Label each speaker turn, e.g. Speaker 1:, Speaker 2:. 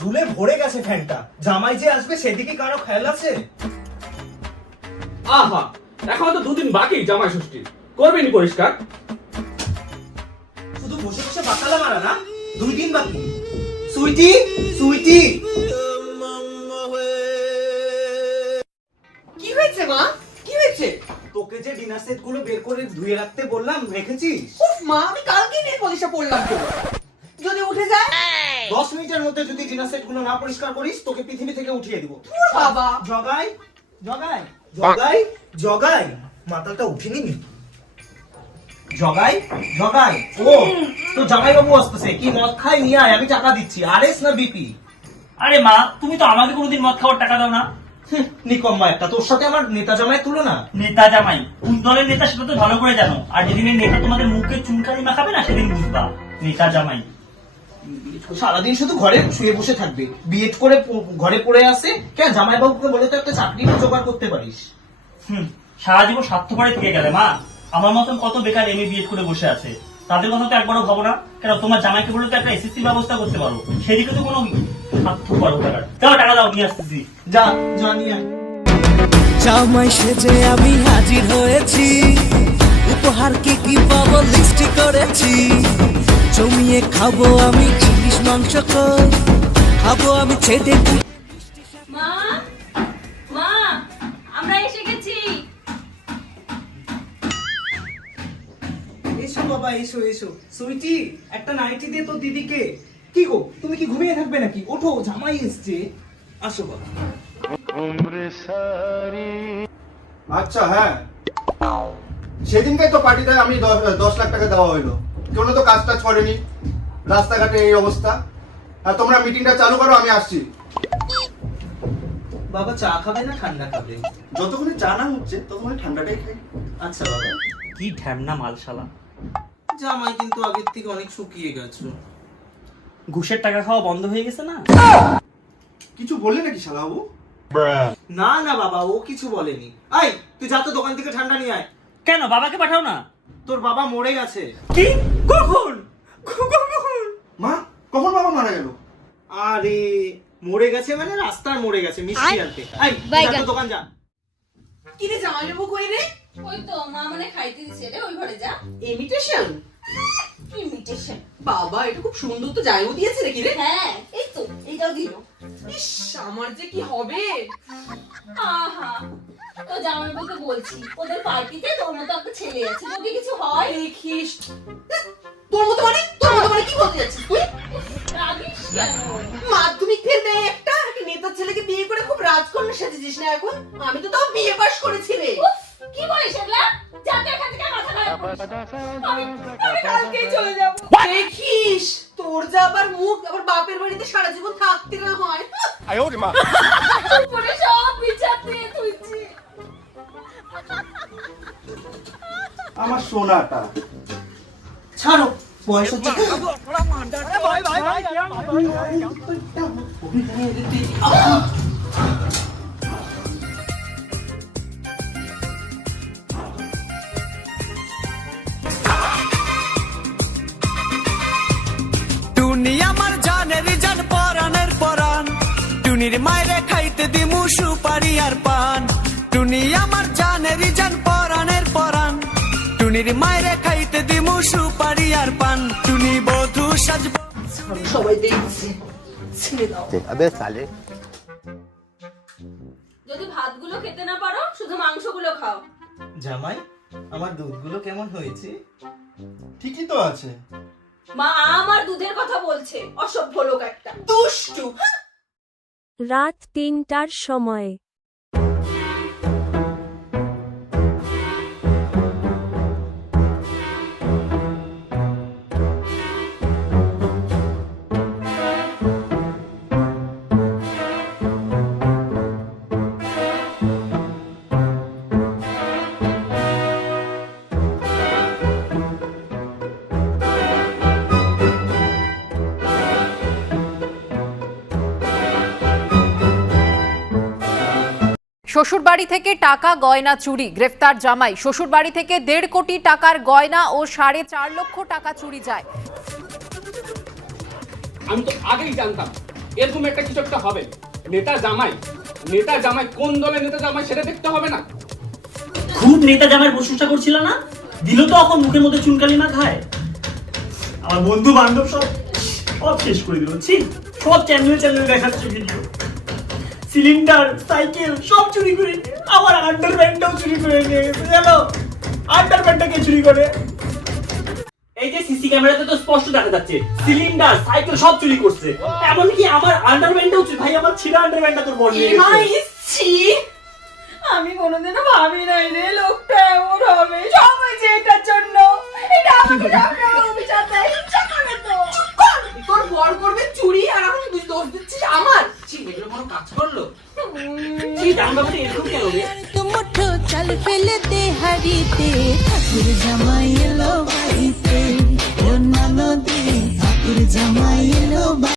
Speaker 1: ঝুলে ভরে গেছে ফ্যানটা। জামাই যে আসবে সেদিকে কারো খেয়াল আছে?
Speaker 2: আহা, এখন তো 2 দিন বাকি জামাই ষষ্ঠী, করবেনি পরিষ্কার?
Speaker 1: শুধু বসে বসে বাতালা মারা না, 2 দিন বাকি। সুইটি, সুইটি,
Speaker 3: কি হয়েছে মা? কি হয়েছে?
Speaker 1: তোকে যে ডিনার সেট গুলো বের করে ধুয়ে রাখতে বললাম, রেখেছিস?
Speaker 3: উফ মা, আমি কালকে নেল পলিশটা পরলাম তো। যদি উঠে যায়?
Speaker 1: 10 মিনিটের মধ্যে যদি ডিনার সেট গুলো না পরিষ্কার করিস, তোকে পৃথিবী থেকে উঠিয়ে দিব।
Speaker 3: তোর বাবা।
Speaker 1: জগাই, জগাই, জগাই, জগাই, মাথাটা উঠিনি নি। জগাই, জগাই, ও তো জামাই বাবু আসতেছে, কি মদ খাই নিয়ে আয়, আমি টাকা দিচ্ছি। আরএস না বিপি?
Speaker 4: আরে মা, তুমি তো আমাকে কোনোদিন মদ খাওয়ার টাকা দাও না।
Speaker 1: নিকম্মা একটা, তোর সাথে আমার নেতা জামাই তুলনা।
Speaker 4: নেতা জামাই কোন দলের নেতা সেটা তো ভালো করে জানো। আর যেদিনের নেতা তোমাদের মুখে চুনকালি মাখাবে না, সেদিন বুঝবা নেতা জামাই।
Speaker 1: সারাদিন শুধু ঘরে শুয়ে বসে থাকবে, বিএড করে ঘরে পড়ে আসে। কেন জামাই বাবুকে বলে তো একটা চাকরি জোগাড় করতে পারিস।
Speaker 4: সারা জীবন স্বার্থপরে থেকে গেলে মা। আমার মতন কত বেকার এমএ বিএড করে বসে আছে, তাদের কথা তো একবারও ভাবো না। কেন তোমার জামাইকে বলে তো একটা এসএসসি ব্যবস্থা করতে পারো, সেদিকে তো কোনো স্বার্থপর বেকার। দাও টাকা দাও, নিয়ে আসতেছি।
Speaker 1: যা যা নিয়ে আয়।
Speaker 5: জামাই সেজে আমি হাজির হয়েছি, উপহার কি কি পাবো লিস্টি করেছি। জমিয়ে খাবো আমি ইলিশ মাংস, খাবো আমি ছেটে।
Speaker 6: মা, মা, আমরা এসে গেছি।
Speaker 1: এসো বাবা, এসো এসো। সুইটি, একটা নাইটি দে তো দিদিকে। কি গো, তুমি কি ঘুমিয়ে থাকবে নাকি? ওঠো, জামাই এসছে। আসো বাবা।
Speaker 7: আচ্ছা হ্যাঁ, সেদিনকে তো পার্টিতে আমি 10 লাখ টাকা দেওয়া হইলো, কোনো তো কাজটা ছড়েনি, রাস্তাঘাটে এই অবস্থা। আর তোমরা মিটিংটা চালু করো, আমি আসছি।
Speaker 1: বাবা চা খাবে না ঠান্ডা খাবে?
Speaker 7: যতক্ষণে চা না হচ্ছে ততক্ষণে ঠান্ডাটাই খাই।
Speaker 1: আচ্ছা বাবা।
Speaker 4: কি ঢ্যামনা মালশালা।
Speaker 1: জামাই কিন্তু আগের থেকে অনেক শুকিয়ে গেছো।
Speaker 4: ঘুষের টাকা খাওয়া বন্ধ হয়ে গেছে না?
Speaker 7: কিছু বললে নাকি শালাবাবু?
Speaker 1: না না বাবা, ও কিছু বলেনি। আই, তুই যা তো দোকান থেকে ঠান্ডা নিয়ে আয়।
Speaker 4: কেন, বাবাকে পাঠাও না।
Speaker 1: তোর বাবা মরে গেছে।
Speaker 4: কি? কখন? কখন?
Speaker 7: মা, কখন বাবা মারা গেল?
Speaker 1: আরে মরে গেছে মানে রাস্তার মরে গেছে, মিষ্টি আনতে। আই, তুই যা তো দোকান যা।
Speaker 3: কি রে জামাই বাবু কই রে?
Speaker 6: ওই তো মা মানে খাইতে দিছে রে, ওই ঘরে যা।
Speaker 3: ইমিটেশন?
Speaker 6: ইনভিটেশন।
Speaker 3: বাবা, এটা খুব সুন্দর তো জায়গা দিয়েছে রে। কি রে?
Speaker 6: হ্যাঁ, এই তো এইটাও দিল।
Speaker 3: ইস, আমার যে কি হবে।
Speaker 6: আহা, তো জামাইবাবুকে বলছি ওদের পার্টিতে তোর মতো একটা ছেলে আছে, যদি কিছু হয়।
Speaker 3: দেখিস, তোর মতো মানে কি বলতে যাচ্ছিস তুই?
Speaker 6: রাগিস কেন?
Speaker 3: মাধ্যমিক ফেল মেয়ে একটা নেতার ছেলেকে বিয়ে করে খুব রাজকন্যা সেজেছিস না এখন? আমি তো তাও বিয়ে পাশ করেছি রে।
Speaker 6: উফ, কি বলিস এগুলা? যাতে এখান থেকে মাথা খারাপ করিস। আমি কালকেই চলে যাব।
Speaker 3: দেখিস, তোর যা আবার মুখ, আবার বাপের বাড়িতে সারা জীবন থাকতে না হয়।
Speaker 6: উপরে সব বিচার দিয়ে তুইছি।
Speaker 7: আমার সোনাটা।
Speaker 1: ছাড়ো, বয়স হচ্ছে তো।
Speaker 5: টুনি আমার জানের জান, পরানের পরান। টুনির মায়েরে খাইতে দিমু সুপারি আর পান। টুনি আমার জানের জান, পরানের পরান। টুনির মায়েরে খাইতে দিমু সুপারি আর পান। টুনি বধূ সাজব।
Speaker 3: সবাই দেখছে, ছেড়ে দাও।
Speaker 6: যদি ভাতগুলো খেতে না পারো, শুধু মাংসগুলো খাও।
Speaker 1: জামাই, আমার দুধগুলো কেমন হয়েছে?
Speaker 7: ঠিকই তো আছে।
Speaker 6: মা আমার দুধের কথা বলছে, অসভ্য লোক একটা।
Speaker 3: দুষ্টু।
Speaker 8: রাত ৩টার সময়।
Speaker 9: শ্বশুরবাড়ি থেকে টাকা গয়না চুরি, গ্রেফতার জামাই। শ্বশুরবাড়ি থেকে 1.5 কোটি টাকার গয়না ও 4.5 লক্ষ টাকা চুরি যায়।
Speaker 2: আমি তো আগেই জানতাম এরকম একটা কিছু একটা হবে। নেতা জামাই কোন দলে নেতা জামাই সেটা দেখতে হবে না?
Speaker 4: খুব নেতা জামাইয়ের প্রশংসা করছিল না, দিল তো এখন মুখের মধ্যে চুনকালি না খায়। আমার বন্ধু বান্ধব সব সব শেষ করে দিল। ছি, সব চ্যানেল দেখাচ্ছে ভিডিও, সিলিন্ডার, সাইকেল সব চুরি করে নিয়ে, আমার আন্ডারপ্যান্টটাও চুরি করে নিয়ে গেছে। জানো আন্ডারপ্যান্টটা কে চুরি করে? এই যে সিসি ক্যামেরাতে তো স্পষ্ট দেখা যাচ্ছে সিলিন্ডার, সাইকেল সব চুরি করছে। এমনকি আমার আন্ডারপ্যান্টটাও চুরি। ভাই আমার ছিঁড়া আন্ডারপ্যান্টটা তোর বোন নিয়ে
Speaker 6: এমা
Speaker 4: গেছে।
Speaker 6: ইচ্ছি, আমি কোনোদিনও ভাবি নাই রে লোকটা এমন হবে। সব হয়েছে এটার জন্য। এটা আমাকে সবসময় অভিশাপ দেয়, ইচ্ছা করে তো।
Speaker 3: চুপ কর, তোর বর করবে চুরি আর এখন তুই দোষ দিচ্ছিস আমার। ছি, এগুলো কোনো কাজ করলো?
Speaker 4: ছি, জামাই বাবাটা এরকম কেন রে?
Speaker 10: মুঠো চাল ফেলে দে হাড়িতে, ঠাকুর জামাই এলো বাড়িতে, ও ননদে ঠাকুর জামাই এলো।